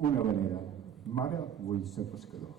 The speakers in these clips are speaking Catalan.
una vanera. Mare, vull ser pescador.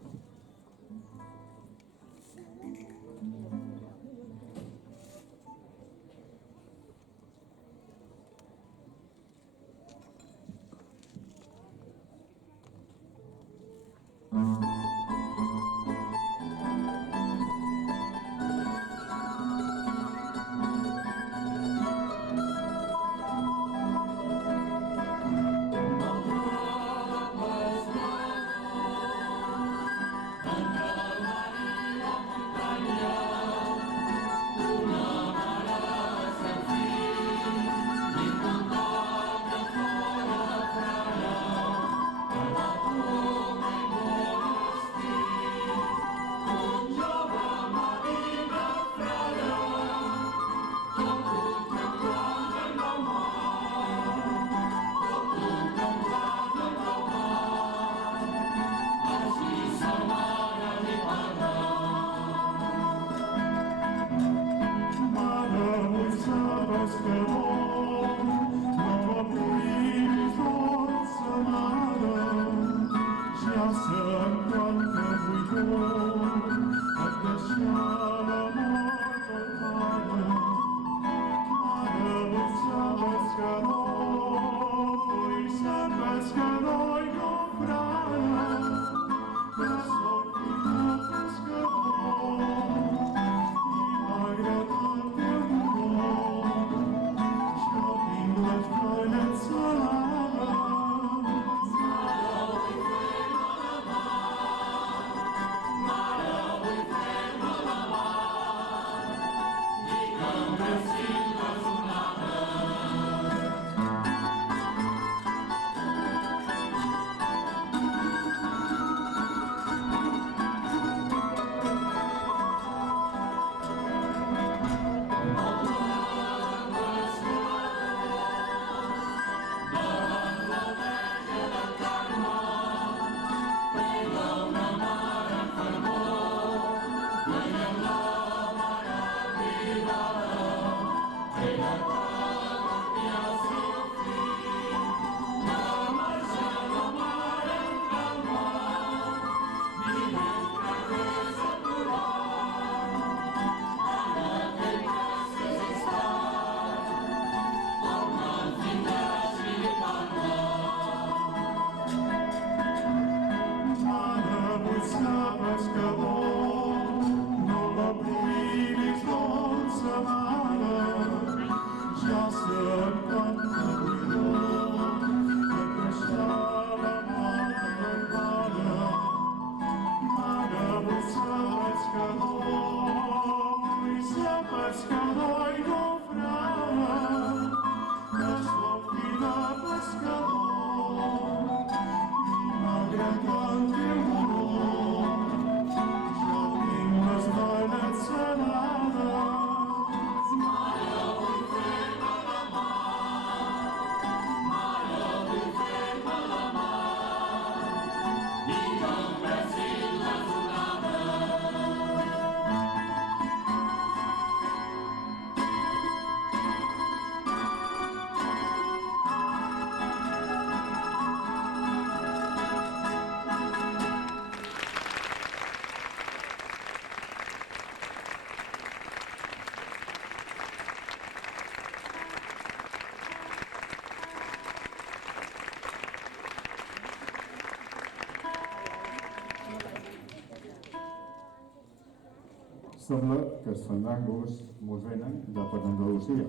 Sembla que els fandangos mos venen de per Andalusia.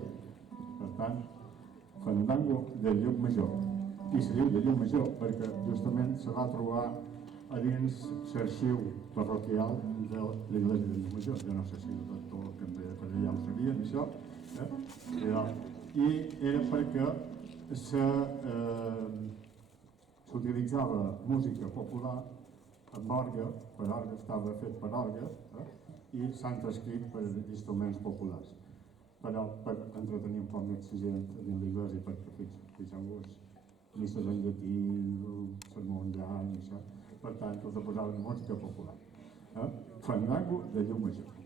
Per tant, fandango de Llucmajor. I se diu de Llucmajor perquè justament se va trobar a dins l'arxiu parroquial de l'església de Llucmajor. Jo no sé si el doctor que em veia per allà ho sabien, això. I era perquè s'utilitzava música popular amb orgue, per orgue, estava fet per orgue, i s'han transcrit per instruments populars, però per entretenir un poc més la gent dins l'església, perquè fixeu-vos, misses en llatí, sermó en llany, això. Per tant, els posaven música popular. Fandango de Llucmajor.